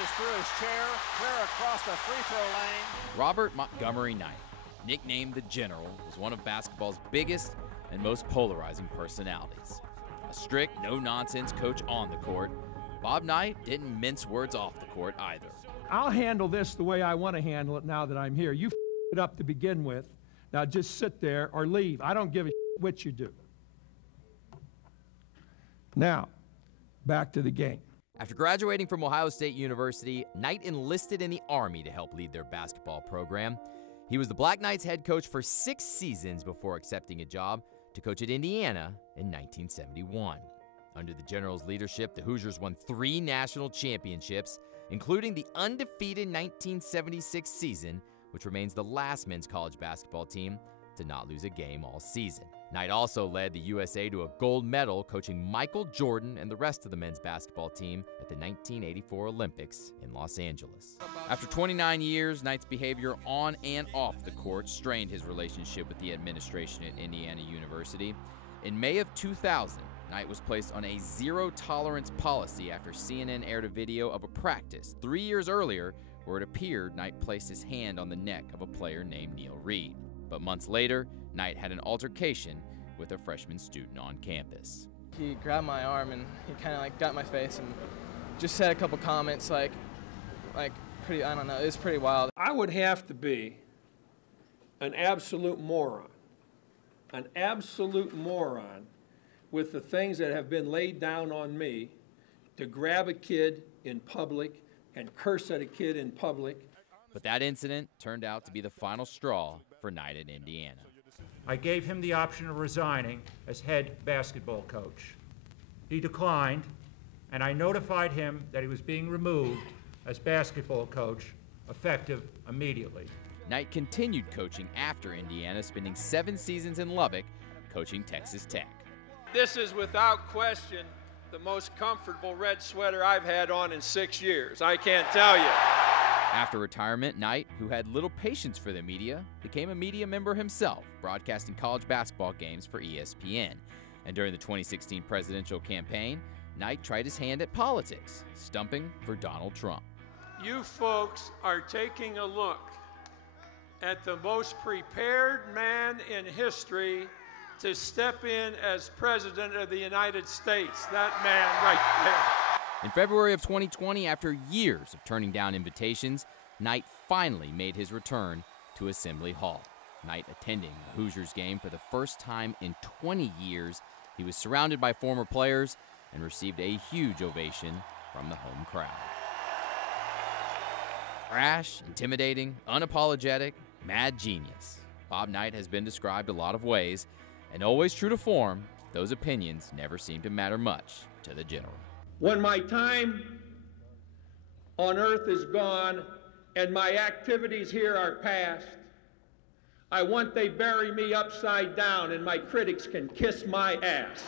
bounces through his chair, clear across the free throw lane. Robert Montgomery Knight, nicknamed the General, was one of basketball's biggest and most polarizing personalities. A strict, no-nonsense coach on the court, Bob Knight didn't mince words off the court either. I'll handle this the way I want to handle it now that I'm here. You it up to begin with. Now just sit there or leave. I don't give a what you do. Now, back to the game. After graduating from Ohio State University, Knight enlisted in the Army to help lead their basketball program. He was the Black Knights head coach for 6 seasons before accepting a job to coach at Indiana in 1971. Under the General's leadership, the Hoosiers won 3 national championships, including the undefeated 1976 season, which remains the last men's college basketball team to not lose a game all season. Knight also led the USA to a gold medal, coaching Michael Jordan and the rest of the men's basketball team at the 1984 Olympics in Los Angeles. After 29 years, Knight's behavior on and off the court strained his relationship with the administration at Indiana University. In May of 2000, Knight was placed on a zero-tolerance policy after CNN aired a video of a practice 3 years earlier where it appeared Knight placed his hand on the neck of a player named Neil Reed. But months later, Knight had an altercation with a freshman student on campus. He grabbed my arm and he kind of got in my face and just said a couple comments like pretty, I don't know, it was pretty wild. I would have to be an absolute moron with the things that have been laid down on me to grab a kid in public and curse at a kid in public. But that incident turned out to be the final straw for Knight at Indiana. I gave him the option of resigning as head basketball coach. He declined, and I notified him that he was being removed as basketball coach, effective immediately. Knight continued coaching after Indiana, spending 7 seasons in Lubbock, coaching Texas Tech. This is without question the most comfortable red sweater I've had on in 6 years, I can't tell you. After retirement, Knight, who had little patience for the media, became a media member himself, broadcasting college basketball games for ESPN. And during the 2016 presidential campaign, Knight tried his hand at politics, stumping for Donald Trump. You folks are taking a look at the most prepared man in history to step in as President of the United States. That man right there. In February of 2020, after years of turning down invitations, Knight finally made his return to Assembly Hall. Knight attending the Hoosiers game for the first time in 20 years. He was surrounded by former players and received a huge ovation from the home crowd. Brash, intimidating, unapologetic, mad genius. Bob Knight has been described a lot of ways, and always true to form, those opinions never seem to matter much to the General. When my time on earth is gone and my activities here are past, I want they bury me upside down and my critics can kiss my ass.